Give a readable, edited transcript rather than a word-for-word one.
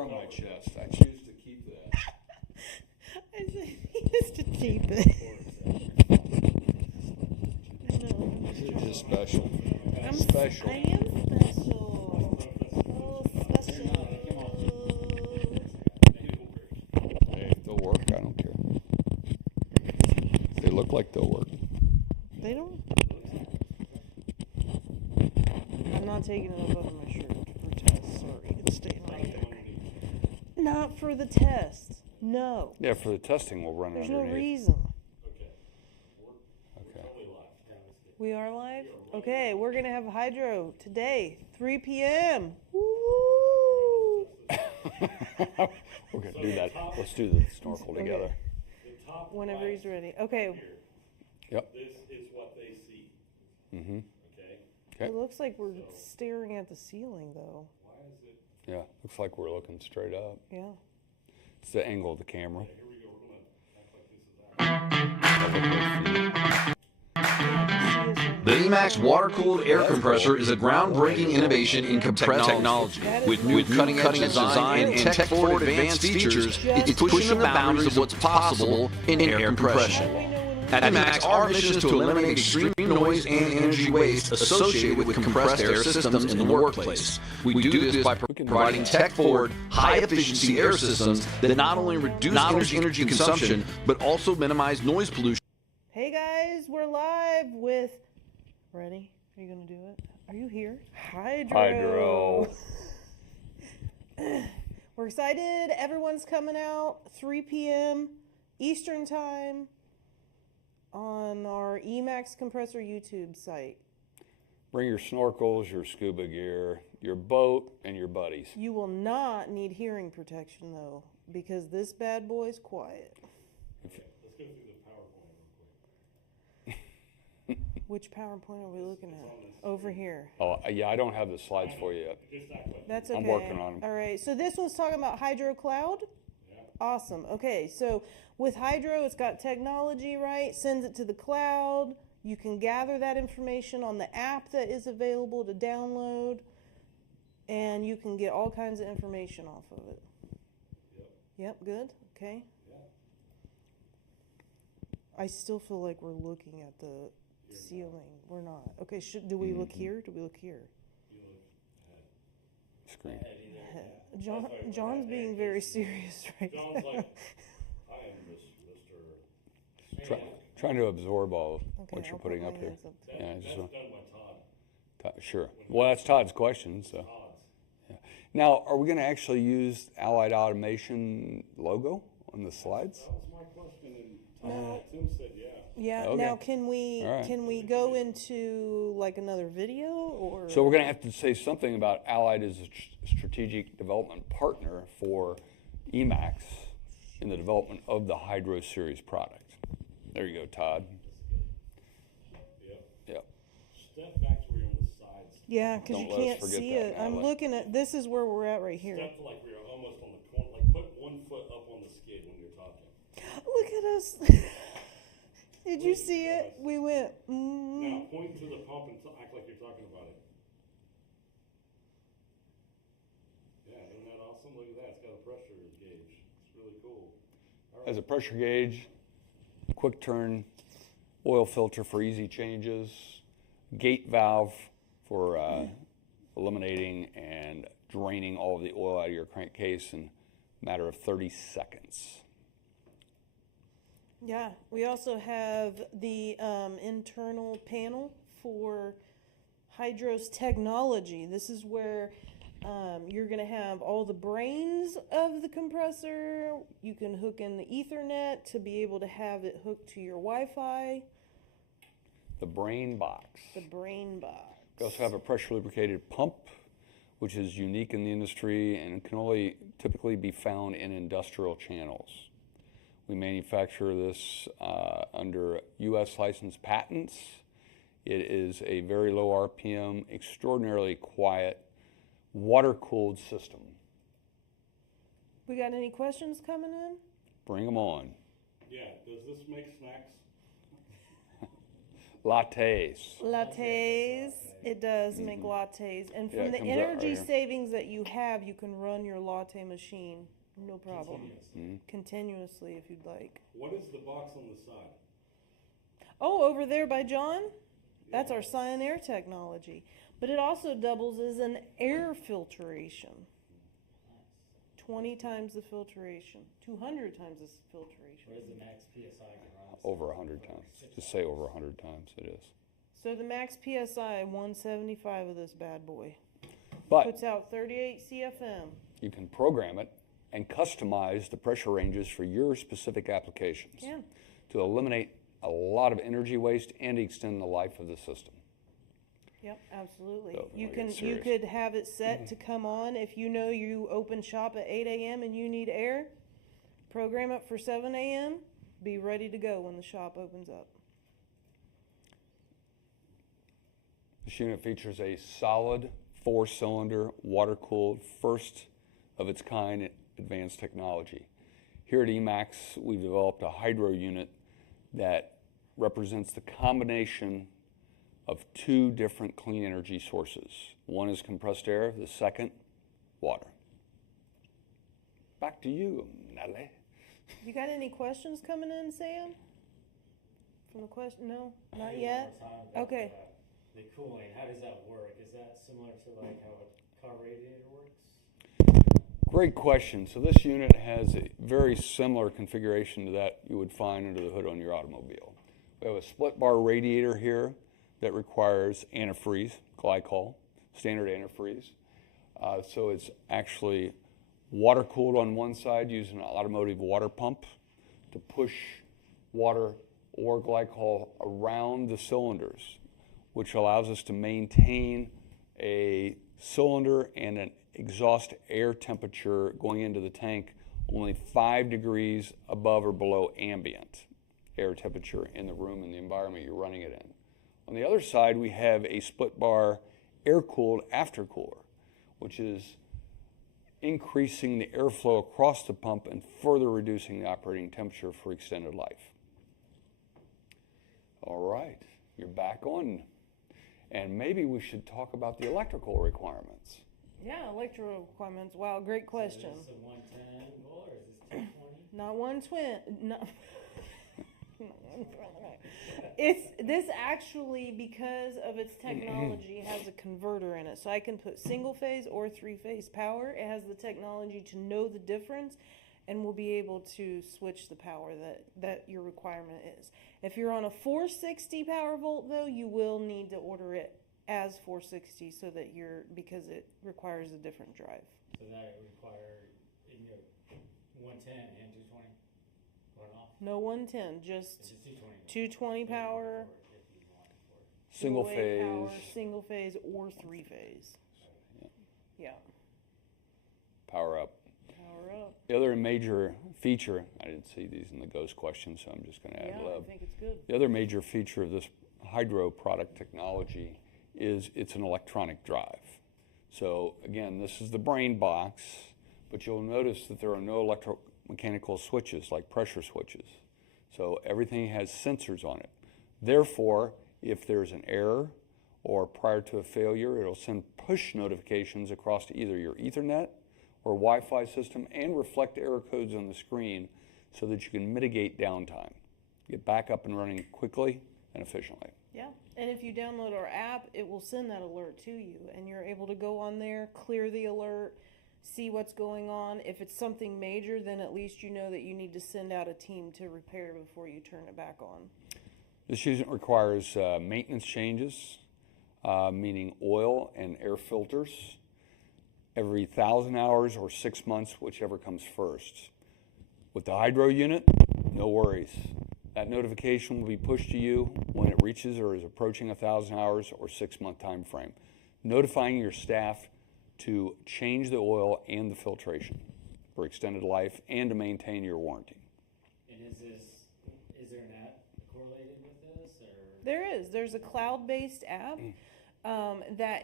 hair on my chest. I choose to keep that. I said he has to keep it. I know. It is special. I'm special. I am special. Oh, special. Hey, if they'll work, I don't care. They look like they'll work. They don't. I'm not taking it above my shirt for tests. Sorry, it's staying right there. Not for the test. No. Yeah, for the testing, we'll run it There's underneath. no reason. Okay. We are live? Okay, we're going to have hydro today, 3 p.m. Woo! We're going to do that. Let's do the snorkel together. Whenever he's ready. Okay. Yep. This is what they see. Mm-hmm. Okay? It looks like we're staring at the ceiling, though. Why is it? Yeah, looks like we're looking straight up. Yeah. It's the angle of the camera. Here we go. We're going to act like this is The Emax water-cooled air compressor is a groundbreaking innovation in compressed technology. With new cutting-edge design and tech-forward advanced features, it's pushing the boundaries of what's possible in air compression. At Emax, our mission is to eliminate extreme noise and energy waste associated with compressed air systems in the workplace. We do this by providing tech-forward, high-efficiency air systems that not only reduce energy consumption, but also minimize noise pollution. Hey, guys, we're live with... Ready? Are you going to do it? Are you here? Hydro. We're excited. Everyone's coming out 3 p.m. Eastern Time on our Emax Compressor YouTube site. Bring your snorkels, your scuba gear, your boat, and your buddies. You will not need hearing protection, though, because this bad boy's quiet. let's go through the PowerPoint real quick. Which PowerPoint are we looking at? Over here. Oh, yeah, I don't have the slides for you yet. Just act like That's okay. I'm working on them. All right, so this one's talking about Hydro Cloud. Awesome. Okay, so with Hydro, it's got technology, right? Sends it to the cloud. You can gather that information on the app that is available to download, and you can get all kinds of information off of it. Yep, good. Okay. I still feel like we're looking at the ceiling. We're not. Okay, do we look here? Do we look here? Screen. John's being very serious right now. John's like, I am Mr. Trying to absorb all what Okay, you're I'll putting put up my here. hands up. Yeah, That's just, done by Todd. Sure. Well, that's Todd's question. So, Todd's. yeah. Now, are we going to actually use Allied Automation logo on the slides? That was my question, and Tim said yeah. Yeah. Okay. Now, can we go into like another video or? So we're going to have to say something about Allied as a strategic development partner for Emax in the development of the Hydro Series product. There you go, Todd. Yep. Step back to where you're on the sides. Yeah, because you Don't let us can't forget see that, it. I'm Allied. looking at. This is where we're at right here. Step to like we're almost on the corner. Like put one foot up on the skid when you're talking. Look at us. Did you see it? We went. Now point to the pump and act like you're talking about it. Yeah, isn't that awesome? Look at that. It's got a pressure gauge. It's really cool. All Has right. a pressure gauge, quick turn oil filter for easy changes, gate valve for eliminating and draining all of the oil out of your crankcase in a matter of 30 seconds. Yeah, we also have the internal panel for Hydro's technology. This is where you're going to have all the brains of the compressor. You can hook in the Ethernet to be able to have it hooked to your Wi-Fi. The brain box. The brain box. We also have a pressure lubricated pump, which is unique in the industry and can only typically be found in industrial channels. We manufacture this under U.S. licensed patents. It is a very low RPM, extraordinarily quiet, water-cooled system. We got any questions coming in? Bring them on. Yeah. Does this make snacks? Lattes. Lattes. It does make lattes. And Yeah, from it the comes out right energy here. savings that you have, you can run your latte machine. No problem. Continuously if you'd like. What is the box on the side? Oh, over there by John? That's our Cyan Air technology. But it also doubles as an air filtration. 20 times the filtration. 200 times the filtration. What is the max PSI can run? Over 100 times. Just say over 100 times it is. So the max PSI 175 of this bad boy. But Puts out 38 CFM. you can program it and customize the pressure ranges for your specific applications Can. to eliminate a lot of energy waste and extend the life of the system. Yep, absolutely. So, You when we can get you serious. could have it set to come on if you know you open shop at 8 a.m. and you need air. Program it for 7 a.m. Be ready to go when the shop opens up. This unit features a solid 4-cylinder water-cooled, first of its kind advanced technology. Here at Emax, we've developed a hydro unit that represents the combination of 2 different clean energy sources. One is compressed air, the second, water. Back to you, Natalie. You got any questions coming in, Sam? From the question? No, not Maybe yet. one more time about Okay. The cooling, how does that work? Is that similar to like how a car radiator works? Great question. So this unit has a very similar configuration to that you would find under the hood on your automobile. We have a split bar radiator here that requires antifreeze, glycol, standard antifreeze. So it's actually water cooled on one side using an automotive water pump to push water or glycol around the cylinders, which allows us to maintain a cylinder and an exhaust air temperature going into the tank only 5 degrees above or below ambient air temperature in the room and the environment you're running it in. On the other side, we have a split bar air-cooled aftercooler, which is increasing the airflow across the pump and further reducing the operating temperature for extended life. All right, you're back on. And maybe we should talk about the electrical requirements. Yeah, electrical requirements. Wow, great question. Is this a 110 volt or is this 220? Not one twin. Not. It's this actually, because of its technology, has a converter in it, so I can put single phase or 3-phase power. It has the technology to know the difference, and will be able to switch the power that your requirement is. If you're on a 460 power volt, though, you will need to order it as 460 so that because it requires a different drive. So that would require, 110 and 220 on off? No 110, just It's just 220. 220 power, If you want it for it. Single 208 phase. power, single phase, or 3-phase. Yeah. Power up. Power up. The other major feature, I didn't see these in the ghost question, so I'm just going to add Yeah, I lib. think it's good. The other major feature of this hydro product technology is it's an electronic drive. So again, this is the brain box, but you'll notice that there are no electromechanical switches like pressure switches. So everything has sensors on it. Therefore, if there's an error or prior to a failure, it'll send push notifications across to either your Ethernet or Wi-Fi system and reflect error codes on the screen so that you can mitigate downtime. Get back up and running quickly and efficiently. Yeah, and if you download our app, it will send that alert to you, and you're able to go on there, clear the alert, see what's going on. If it's something major, then at least you know that you need to send out a team to repair before you turn it back on. This unit requires maintenance changes, meaning oil and air filters, every 1,000 hours or 6 months, whichever comes first. With the hydro unit, no worries. That notification will be pushed to you when it reaches or is approaching 1,000 hours or 6-month time frame, notifying your staff to change the oil and the filtration for extended life and to maintain your warranty. And is there an app correlated with this, or? There's a cloud-based app that